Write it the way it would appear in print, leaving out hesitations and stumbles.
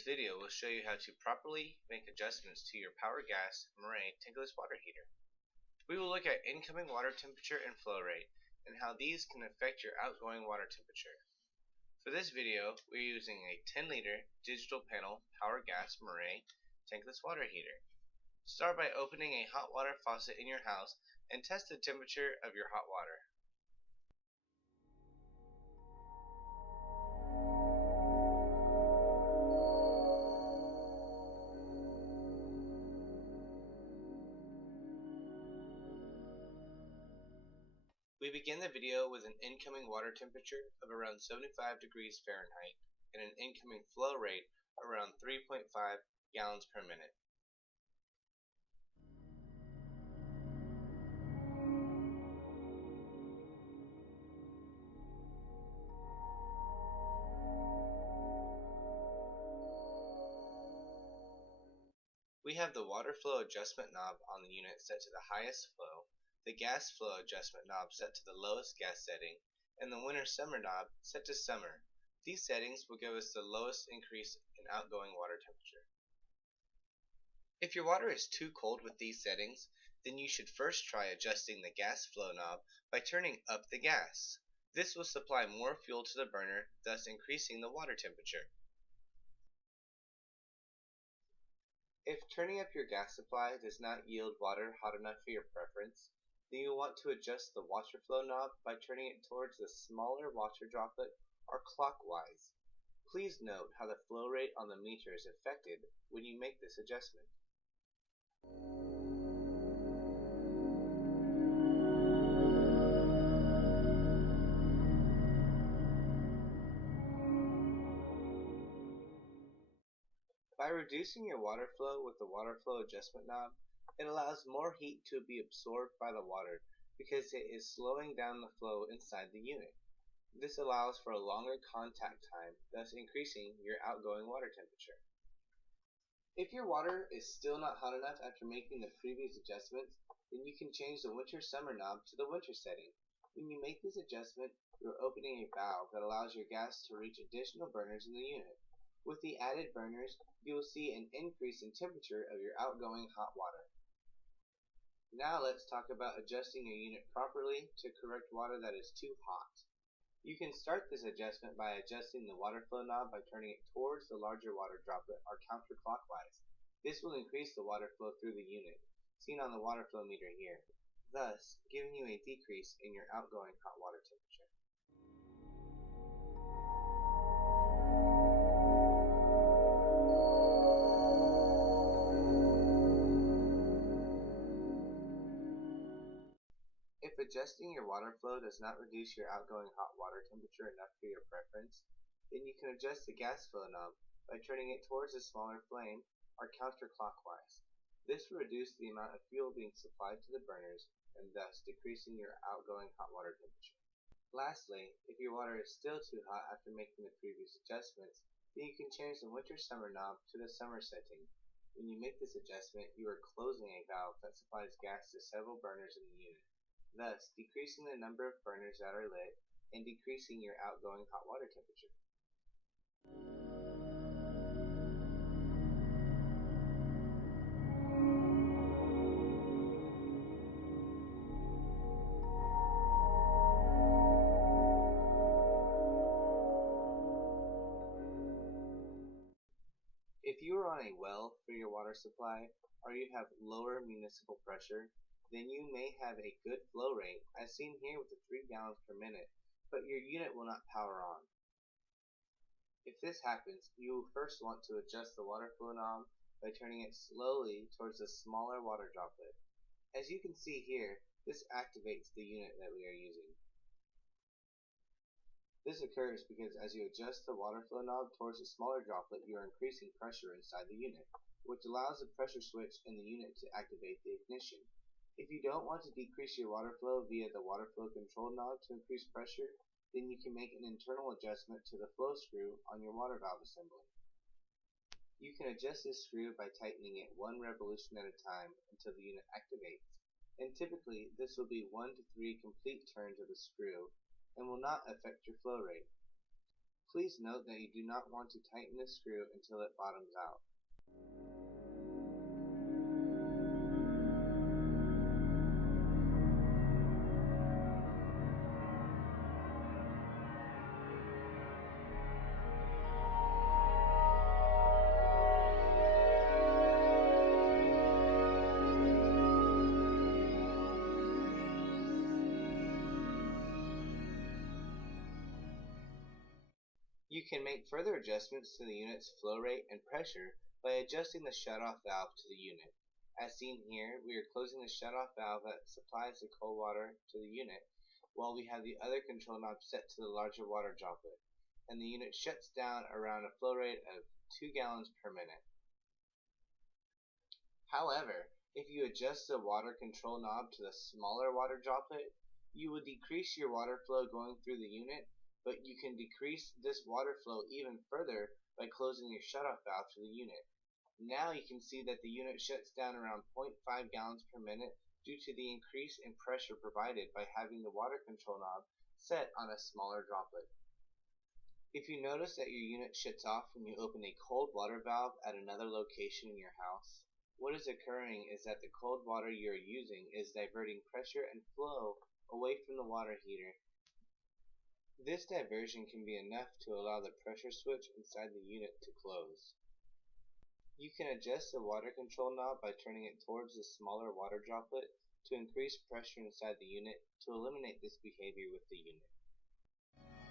This video will show you how to properly make adjustments to your power gas Marey Tankless water heater. We will look at incoming water temperature and flow rate and how these can affect your outgoing water temperature. For this video, we're using a 10-liter digital panel power gas Marey Tankless water heater. Start by opening a hot water faucet in your house and test the temperature of your hot water. We begin the video with an incoming water temperature of around 75 degrees Fahrenheit and an incoming flow rate around 3.5 gallons per minute. We have the water flow adjustment knob on the unit set to the highest flow, the gas flow adjustment knob set to the lowest gas setting, and the winter-summer knob set to summer. These settings will give us the lowest increase in outgoing water temperature. If your water is too cold with these settings, then you should first try adjusting the gas flow knob by turning up the gas. This will supply more fuel to the burner, thus increasing the water temperature. If turning up your gas supply does not yield water hot enough for your preference, then you will want to adjust the water flow knob by turning it towards the smaller water droplet or clockwise. Please note how the flow rate on the meter is affected when you make this adjustment. By reducing your water flow with the water flow adjustment knob, it allows more heat to be absorbed by the water because it is slowing down the flow inside the unit. This allows for a longer contact time, thus increasing your outgoing water temperature. If your water is still not hot enough after making the previous adjustments, then you can change the winter-summer knob to the winter setting. When you make this adjustment, you are opening a valve that allows your gas to reach additional burners in the unit. With the added burners, you will see an increase in temperature of your outgoing hot water. Now let's talk about adjusting your unit properly to correct water that is too hot. You can start this adjustment by adjusting the water flow knob by turning it towards the larger water droplet or counterclockwise. This will increase the water flow through the unit, seen on the water flow meter here, thus giving you a decrease in your outgoing hot water temperature. If adjusting your water flow does not reduce your outgoing hot water temperature enough for your preference, then you can adjust the gas flow knob by turning it towards a smaller flame or counterclockwise. This will reduce the amount of fuel being supplied to the burners and thus decreasing your outgoing hot water temperature. Lastly, if your water is still too hot after making the previous adjustments, then you can change the winter-summer knob to the summer setting. When you make this adjustment, you are closing a valve that supplies gas to several burners in the unit, thus decreasing the number of burners that are lit and decreasing your outgoing hot water temperature. If you are on a well for your water supply, or you have lower municipal pressure, then you may have a good flow rate, as seen here with the 3 gallons per minute, but your unit will not power on. If this happens, you will first want to adjust the water flow knob by turning it slowly towards the smaller water droplet. As you can see here, this activates the unit that we are using. This occurs because as you adjust the water flow knob towards the smaller droplet, you are increasing pressure inside the unit, which allows the pressure switch in the unit to activate the ignition. If you don't want to decrease your water flow via the water flow control knob to increase pressure, then you can make an internal adjustment to the flow screw on your water valve assembly. You can adjust this screw by tightening it 1 revolution at a time until the unit activates, and typically this will be 1 to 3 complete turns of the screw and will not affect your flow rate. Please note that you do not want to tighten the screw until it bottoms out. You can make further adjustments to the unit's flow rate and pressure by adjusting the shutoff valve to the unit. As seen here, we are closing the shutoff valve that supplies the cold water to the unit, while we have the other control knob set to the larger water droplet, and the unit shuts down around a flow rate of 2 gallons per minute. However, if you adjust the water control knob to the smaller water droplet, you will decrease your water flow going through the unit, but you can decrease this water flow even further by closing your shutoff valve to the unit. Now you can see that the unit shuts down around 0.5 gallons per minute due to the increase in pressure provided by having the water control knob set on a smaller droplet. If you notice that your unit shuts off when you open a cold water valve at another location in your house, what is occurring is that the cold water you are using is diverting pressure and flow away from the water heater. This diversion can be enough to allow the pressure switch inside the unit to close. You can adjust the water control knob by turning it towards the smaller water droplet to increase pressure inside the unit to eliminate this behavior with the unit.